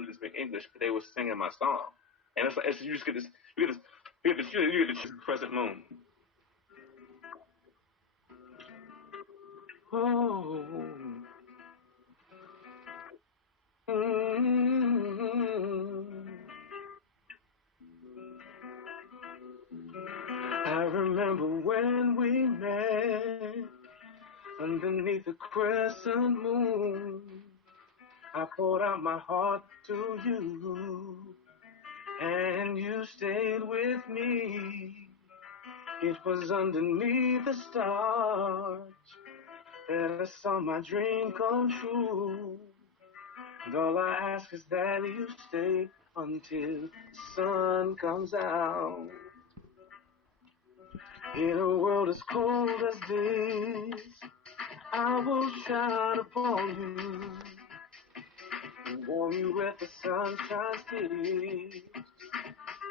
them to speak English, but they were singing my song, and it's like you just get this, you get this, you get this crescent moon. Oh. Mm-hmm. I remember when we met underneath the crescent moon. I poured out my heart to you, and you stayed with me. It was underneath the stars that I saw my dream come true. And all I ask is that you stay until the sun comes out. In a world as cold as this, I will shine upon you and warm you with the sunshine still.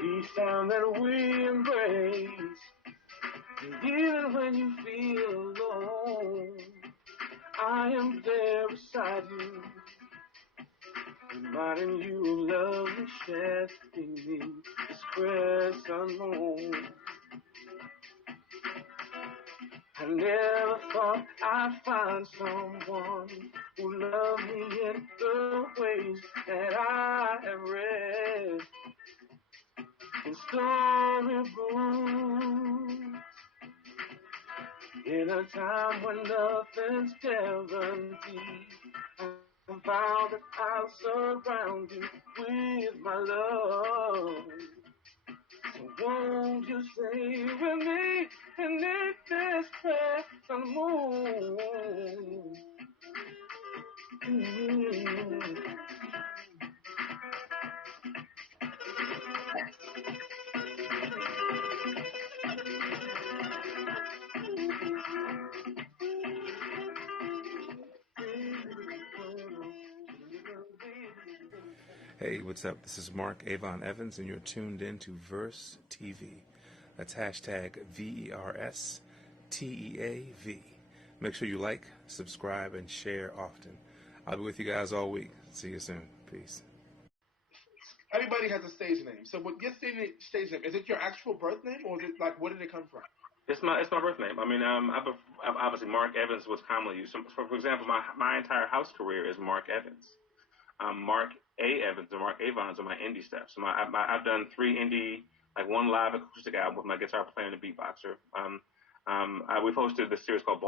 Each time that we embrace, and even when you feel alone, I am there beside you, reminding you of love we shared beneath this crescent moon. I never thought I'd find someone who loved me in the ways that I have read in storybooks. In a time when nothing's guaranteed, I vow that I'll surround you with my love. So won't you stay with me beneath this crescent moon? Mm-hmm. Hey, what's up? This is Marc A Evans, and you're tuned in to Verse TV. That's hashtag VERSTEAV. Make sure you like, subscribe, and share often. I'll be with you guys all week. See you soon. Peace. Everybody has a stage name. So what your stage name, is it your actual birth name, or is it like, where did it come from? It's my birth name. I mean, obviously Marc Evans was commonly used. So, for example, my entire house career is Marc Evans. Marc A. Evans and Marc Avons are my indie stuff. So I've done 3 indie, like 1 live acoustic album with my guitar player and a beatboxer. We've hosted this series called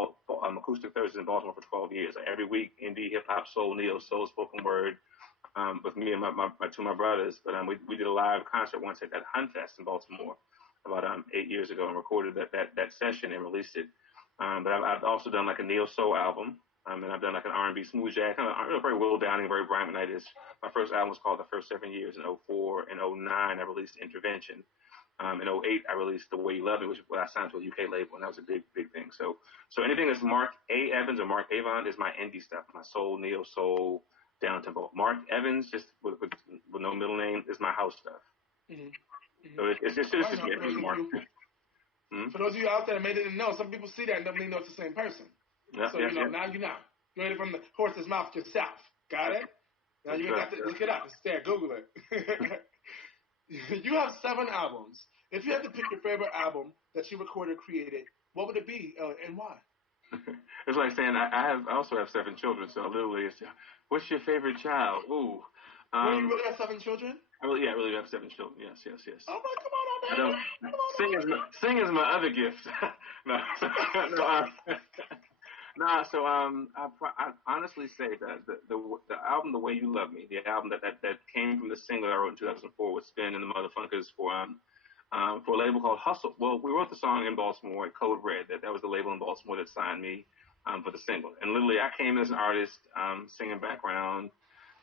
Acoustic Thursdays in Baltimore for 12 years. Like every week, indie, hip hop, soul, neo soul, spoken word, with me and my 2 of my brothers. But we did a live concert once at Hunfest in Baltimore about 8 years ago and recorded that session and released it. But I've also done like a neo soul album. And I've done like an R&B smooth jazz, kind of very Will Downing, very Brian McKnight-ish. My first album was called The First 7 Years. In '04 and '09, I released Intervention. In '08, I released The Way You Love Me, which I signed to a UK label, and that was a big thing. So anything that's Marc A. Evans or Marc Avon is my indie stuff, my soul, neo soul, down tempo. Marc Evans, just with no middle name, is my house stuff. Mm-hmm. Mm-hmm. So it's just Marc. For those of you out there that may didn't know, some people see that and don't really know it's the same person. Yeah, so now you know. You heard it from the horse's mouth yourself. Got it? Now you got to look it up. It's there. Google it. You have 7 albums. If you had to pick your favorite album that you recorded or created, what would it be and why? It's like saying I also have 7 children. So literally, it's what's your favorite child? Ooh. You really have 7 children? I really have 7 children. Yes. Oh my, come on, I don't. Sing is my other gift. No. Nah, so I honestly say that the album "The Way You Love Me," the album that came from the single I wrote in 2004 with Spin and the Motherfuckers for a label called Hustle. Well, we wrote the song in Baltimore at Code Red. That was the label in Baltimore that signed me for the single. And literally, I came as an artist, singing background,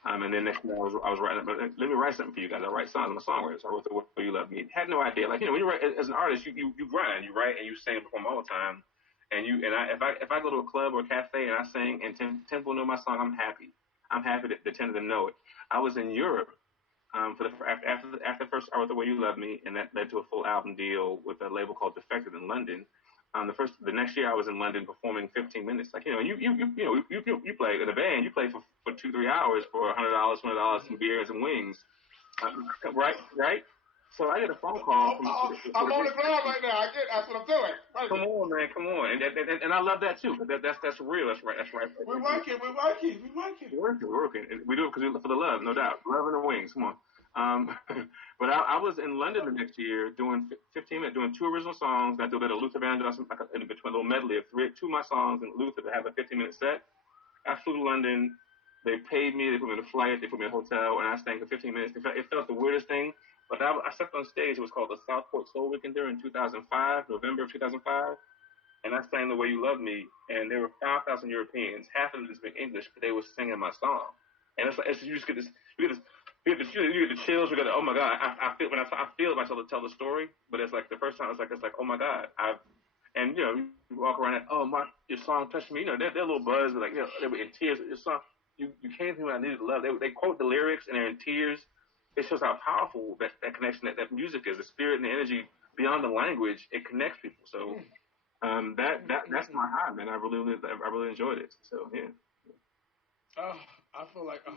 and then next thing I was writing. But let me write something for you guys. I write songs. I'm a songwriter, so I wrote "The Way You Love Me." Had no idea, like when you write as an artist, you grind, you write, and you sing and perform all the time. If I go to a club or a cafe and I sing and 10 people know my song, I'm happy. I'm happy that 10 of them know it. I was in Europe after the first hour with "The Way You Love Me," and that led to a full album deal with a label called Defected in London. The next year I was in London performing 15 minutes. Like, you play in a band, you play for 2-3 hours for $100, some beers and wings, right. So I get a phone call from. I'm on the ground right now. That's what I'm doing. Right. Come on, man, come on, and I love that too. That's real. That's right. We're working. We're working. We do it for the love, no doubt. Love and the wings. Come on. But I was in London the next year doing 15 minutes, doing 2 original songs. I did a bit of Luther Vandross, in between, a little medley of 2 of my songs and Luther to have a 15-minute set. I flew to London. They paid me. They put me in a flight. They put me in a hotel, and I sang for 15 minutes. It felt the weirdest thing. But I stepped on stage. It was called the Southport Soul Weekend there in 2005, November of 2005. And I sang The Way You Love Me. And there were 5,000 Europeans. Half of them didn't speak English, but they were singing my song. And you just get this, you get the chills. You get the, oh my God. I feel when I feel it myself to tell the story. But it's like the first time it's like oh my God. And you walk around and, oh, Mark, your song touched me. They're a little buzzed, but they were in tears. Your song, you came to me when I needed love. They quote the lyrics and they're in tears. It shows how powerful that connection, that music is, the spirit and the energy beyond the language. It connects people. So that's my high, man. I really enjoyed it. So yeah. Oh, I feel like I'm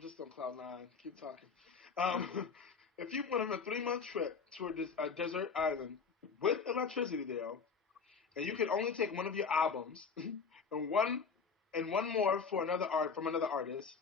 just on cloud 9. Keep talking. If you went on a 3-month trip to a desert island with electricity, Dale, and you could only take one of your albums and one more from another artist.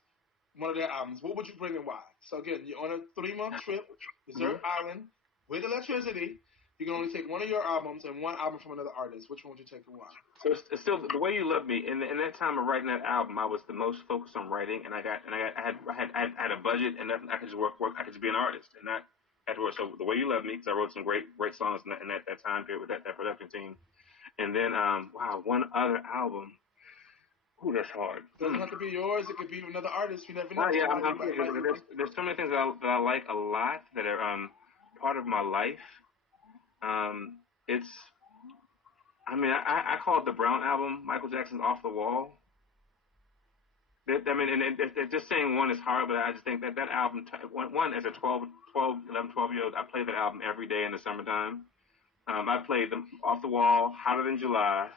One of their albums, what would you bring and why? So again, you're on a 3-month trip, desert island, with electricity. You can only take one of your albums and one album from another artist. Which one would you take and why? So it's still The Way You Love Me. In that time of writing that album, I was the most focused on writing, and I had a budget, and I could just work. I could just be an artist, and not have to work. So The Way You Love Me, because I wrote some great songs in that time period with that production team, and then one other album. Ooh, that's hard. Doesn't have to be yours. It could be another artist. You never know. There's so many things that I like a lot that are part of my life. I call it the Brown album, Michael Jackson's Off the Wall. Just saying one is hard, but I just think that album, one as a 12-year-old, I played that album every day in the summertime. I played them Off the Wall, Hotter Than July,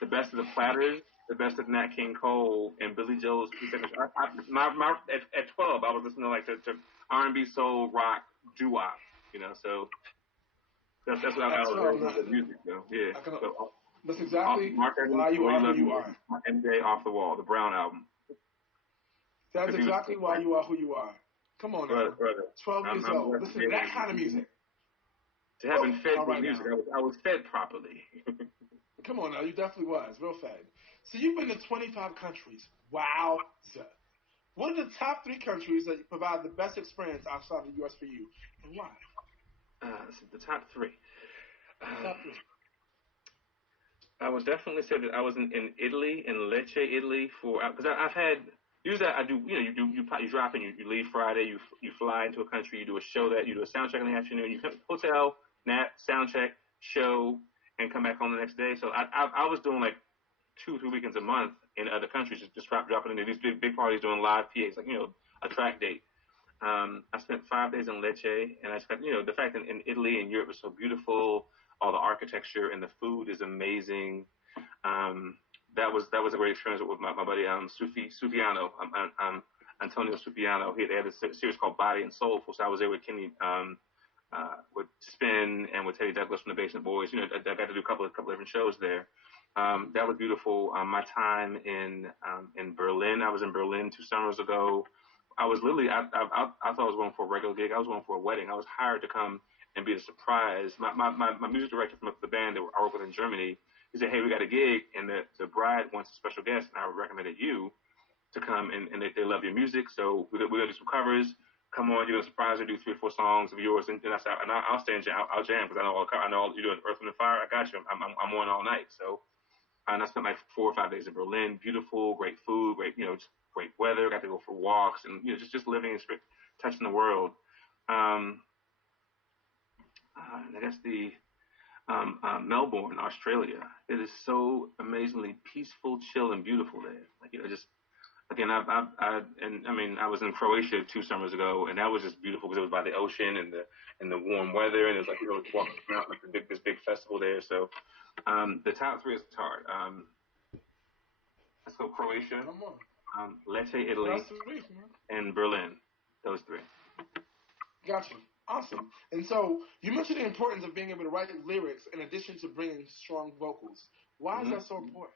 The Best of the Platters, The Best of Nat King Cole, and Billy Joel's 2 Seconds. At 12, I was listening to R&B, soul, rock, doo-wop, so that's what I was with music, yeah. That's exactly why you are who you are. MJ Off the Wall, the Brown album. That's exactly why you are who you are. Come on now. Brother. 12 years old. Listen to that kind of music. To have been fed with music, I was fed properly. Come on now, you definitely was. Real fed. So you've been to 25 countries. Wow. What are the top 3 countries that provide the best experience outside of the U.S. for you, and why? The top 3. Top 3. I would definitely say that I was in Italy, in Lecce, Italy, because I've had. Usually I do. You drop in, you leave Friday, you fly into a country, you do a show you do a sound check in the afternoon, you come hotel, nap, sound check, show, and come back home the next day. So I was doing like 2-3 weekends a month in other countries, just dropping into these big parties, doing live PAs, like a track date. I spent 5 days in Lecce, and I spent the fact that in Italy and Europe was so beautiful, all the architecture and the food is amazing. That was a great experience with my buddy Sufiano, Antonio Sufiano. They had a series called Body and Soulful, so I was there with Kenny, with Spin, and with Teddy Douglas from the Basement Boys. I got to do a couple of different shows there. That was beautiful. My time in Berlin, I was in Berlin 2 summers ago. I was literally, I thought I was going for a regular gig. I was going for a wedding. I was hired to come and be a surprise. My music director from the band that I work with in Germany, he said, hey, we got a gig, and the bride wants a special guest, and I recommended you to come, and they love your music, so we're going to do some covers. Come on, you're going to surprise her, do 3 or 4 songs of yours, and I said, I'll stay and I'll jam, because I know all you're doing Earth, Wind, and Fire. I got you. I'm on all night. So, and I spent like 4 or 5 days in Berlin. Beautiful, great food, great weather. Got to go for walks, and just living and touching the world. I guess the Melbourne, Australia. It is so amazingly peaceful, chill, and beautiful there. again, I was in Croatia 2 summers ago, and that was just beautiful because it was by the ocean and the warm weather, and it was like walking around like this big festival there. So the top three is hard. Let's go Croatia, Come on. Lecce, Italy, That's three, man. and Berlin. Those three. Gotcha. Awesome. And so you mentioned the importance of being able to write lyrics in addition to bringing strong vocals. Why is Mm-hmm. that so important?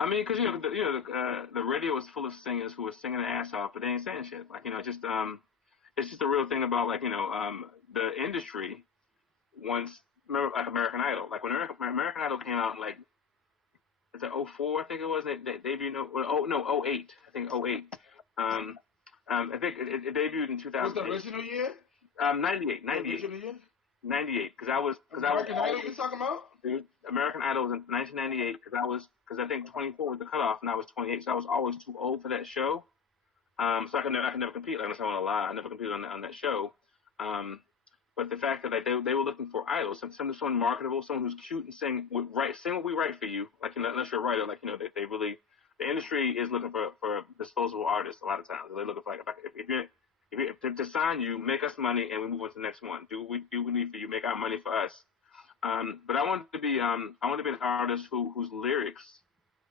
I mean, because the radio is full of singers who are singing their ass off, but they ain't saying shit. Like it's just a real thing about the industry wants, remember, like American Idol. Like when American Idol came out in like it's like '04, I think it was. They debuted. Oh no, '08. I think '08. I think it debuted in 2008. Was the original year? 98. The original year? 98. Because American Idol you talking about? Dude, American Idol was in 1998 because I think 24 was the cutoff and I was 28, so I was always too old for that show. So I could never compete. Like, I'm not going to lie, I never competed on that show. But the fact that like they were looking for idols, someone marketable, someone who's cute and sing what we write for you. Like unless you're a writer, they really, the industry is looking for disposable artists a lot of times. They're looking for if to sign you, make us money, and we move on to the next one. Do what we need for you, make our money for us. But I wanted to be an artist whose lyrics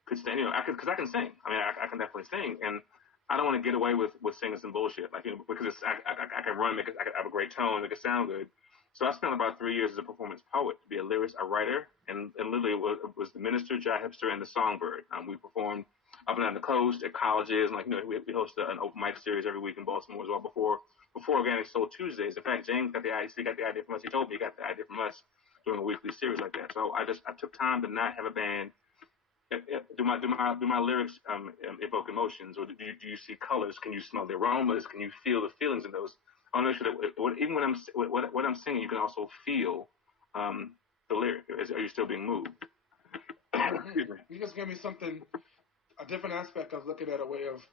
could stand. Because I can sing. I mean, I can definitely sing, and I don't want to get away with singing some bullshit, because I can run, I have a great tone, make it sound good. So I spent about 3 years as a performance poet, to be a lyricist, a writer, and literally it was the minister, Jai Hipster, and the songbird. We performed up and down the coast at colleges, and we hosted an open mic series every week in Baltimore as well before Organic Soul Tuesdays. In fact, James got the idea from us. He told me he got the idea from us doing a weekly series like that. So I took time to not have a band. Do my lyrics evoke emotions, or do you see colors? Can you smell the aromas? Can you feel the feelings in those? I want to make sure that even when what I'm singing, you can also feel the lyric. Are you still being moved? Excuse me. You just gave me a different aspect of looking at a way of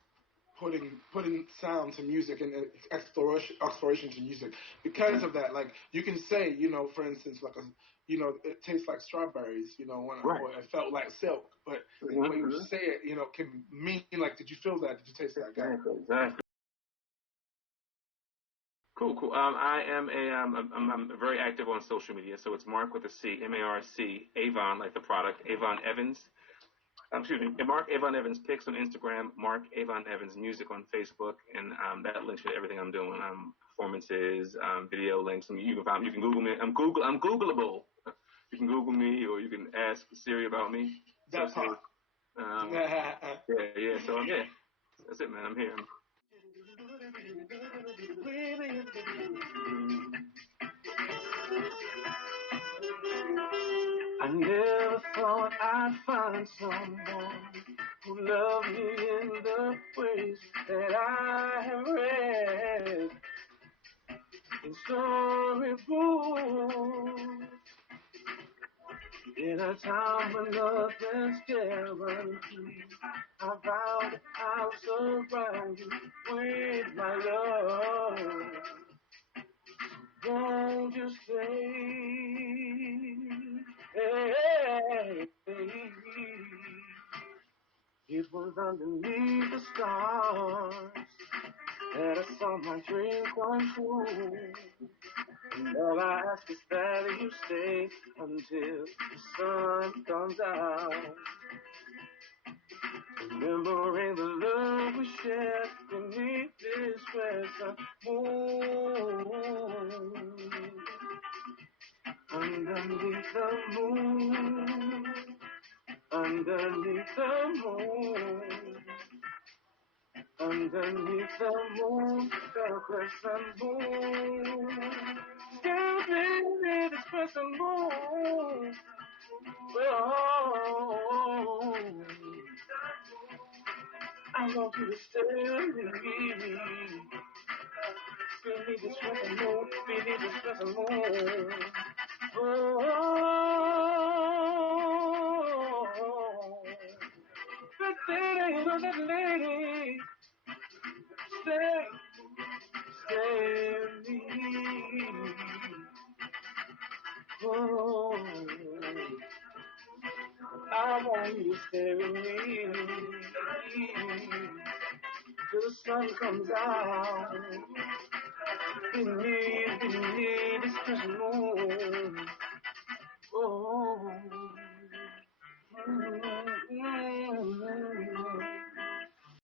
putting sound to music and exploration to music. Because of that, like you can say, for instance, it tastes like strawberries, Right. or it felt like silk. But the way you say it, can mean like, did you feel that? Did you taste that? Exactly. Cool. I am I'm very active on social media, so it's Marc with a C, MARC, Avon, like the product, Avon Evans. Excuse me, Marc Avon Evans Pics on Instagram, Marc Avon Evans Music on Facebook, and that links to everything I'm doing. Performances, video links. You can Google me. I'm Googleable. You can Google me, or you can ask Siri about me. That part. Yeah. So yeah, that's it, man. I'm here. I never thought I'd find someone who loved me in the ways that I have read in storybooks. In a time when nothing's guaranteed, I vow that I'll surround you with my love. Won't you stay? Hey. It was underneath the stars that I saw my dream come true. And all I ask is that you stay until the sun comes out. Remembering the love we shared beneath this crescent moon. Underneath the moon. Underneath the moon. Underneath the moon, the crescent moon. Still beneath this crescent moon. Oh, I want you to stay with me. Beneath this crescent moon, beneath this crescent moon. Oh, that lady, stay with me. Oh, I want you to stay with me. till the sun comes out. Beneath this Christmas moon.